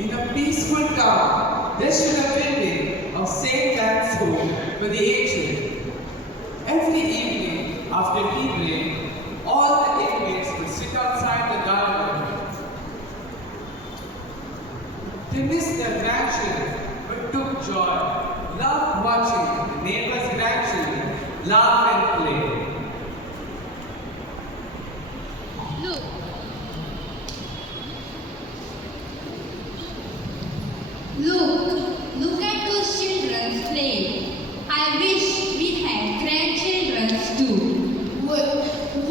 in a peaceful calm. There stood a building of St. Anne's Home for the aged. Every evening after tea break, all the inmates would sit outside the garden. They missed their grandchildren, but took joy, loved watching the neighbors' grandchildren laugh and play. Look, look at those children playing. I wish we had grandchildren too.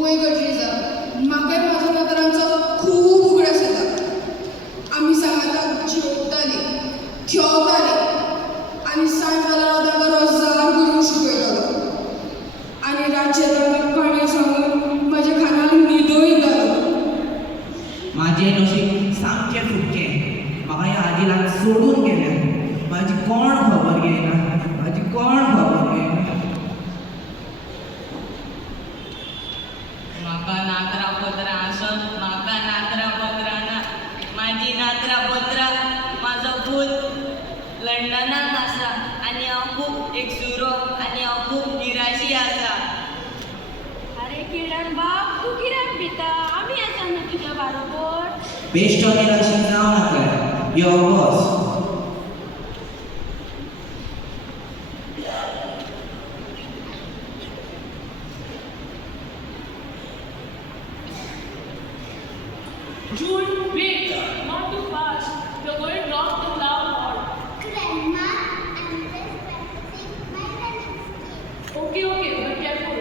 वय गरजेचं म्हाका माझ्या नातरांचो खूब उगडास येता. आमी सांगातात जेवताली खेळताली आनी सांज जाल्यार तांकां रोजार करून शिकयतालो आनी रातचे तांकां काणयो सांगून म्हाज्या खानार न्हिदो येतालो. माझे नशीब सामकें फुटकें. म्हाका ह्या आदिलाक सोडून गेल्या. म्हाजी कोण खबर घेयना. म्हाजी कोण खबर घेयना. म्हाका नातरा पत्रां आसत म्हाका नातरा पत्रां ना. म्हाजी नातरा पत्रां म्हाजो पूत लंडनान आसा आनी हांव खूब एकसुरो आनी हांव खूब निराशी आसा. अरे किरण बाब तू कित्याक भिता आमी आसा न्हू तुज्या बरोबर. बेश्टो निराशी जावं नाका. यो बस. June, wait, not too fast. You're going wrong to loud hall. Grandma, I'm just practicing my running skill. Okay, but careful.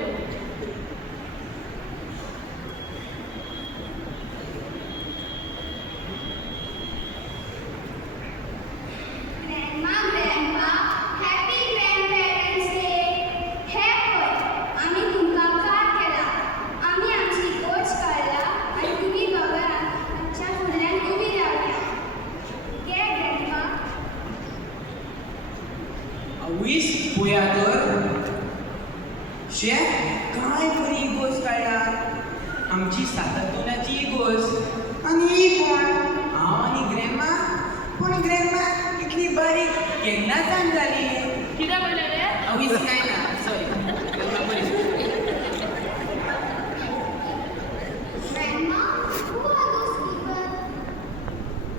Grandma, happy Grandparents Day. हे पळय, आमी तुमकां कार्ड केला. आमी आमची कोच काडला आनी तुमी दोगां आमच्या फुडल्यान उबी रावल्या. घे ग्रॅण्डमा. आवयस पळया तर. शे काय बरी गोस काडला. आमची सातातुनाची गोस. आनी ही कोण? हांव आनी ग्रॅण्डमा. पूण ग्रॅण्डमा इतली बारीक केन्नाच्यान जाली? कित्याक म्हणलें रे? आवयस काय ना. Sorry. Grandma, who are those people?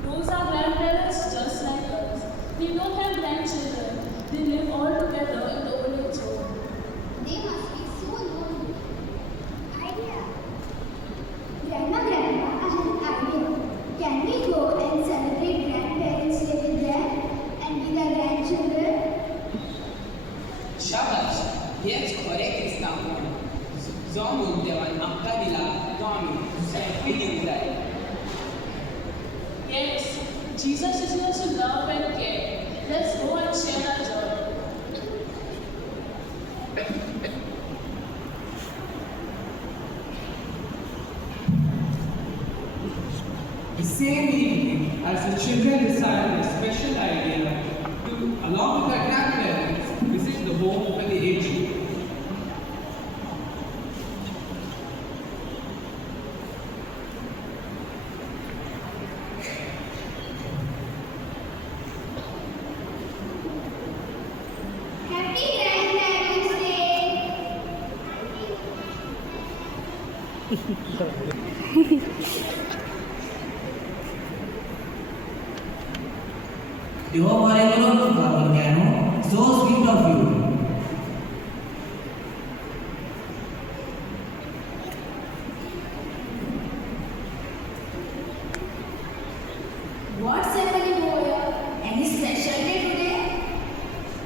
Those are grandparents just like us. They don't have grandchildren. They live all together in the old age home. They must be so lonely. Idea. Grandma, I have an idea. Can we go and celebrate Grandparents Day with them and with our grandchildren? शाबाश. हेच खरें क्रिस्तांवपण. जो मूल देवान आमकां दिला तो आमी दुसऱ्यांकूय दिवंक जाय. Yes, Jesus is here to love and care. Let's go and share our joy. The same evening, as the children decided a special idea to, along with their grandparents, visit the home for the aged. Happy Grandparents Day! देवा बरें करून तुका भुरग्यानो. So sweet of you. What's happening over here? Any special day today?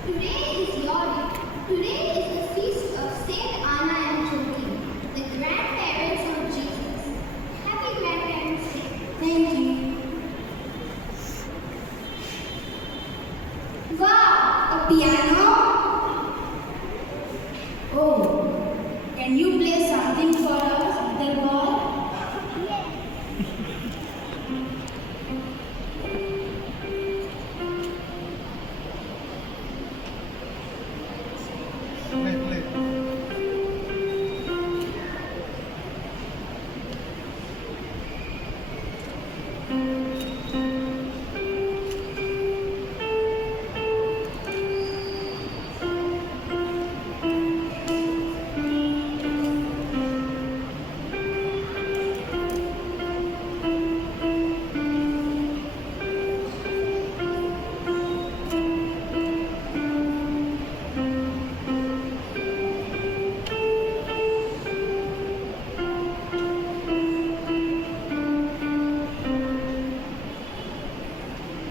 Today is your day. Today is the feast of Saint Anna and Joachim, the grandparents of Jesus. Happy Grandparents Day. Thank you. Wow, a piano? Oh, can you play something for us, little boy?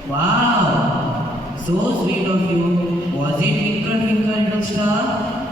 Wow, so sweet of you. Was it Twinkle Twinkle Little Star?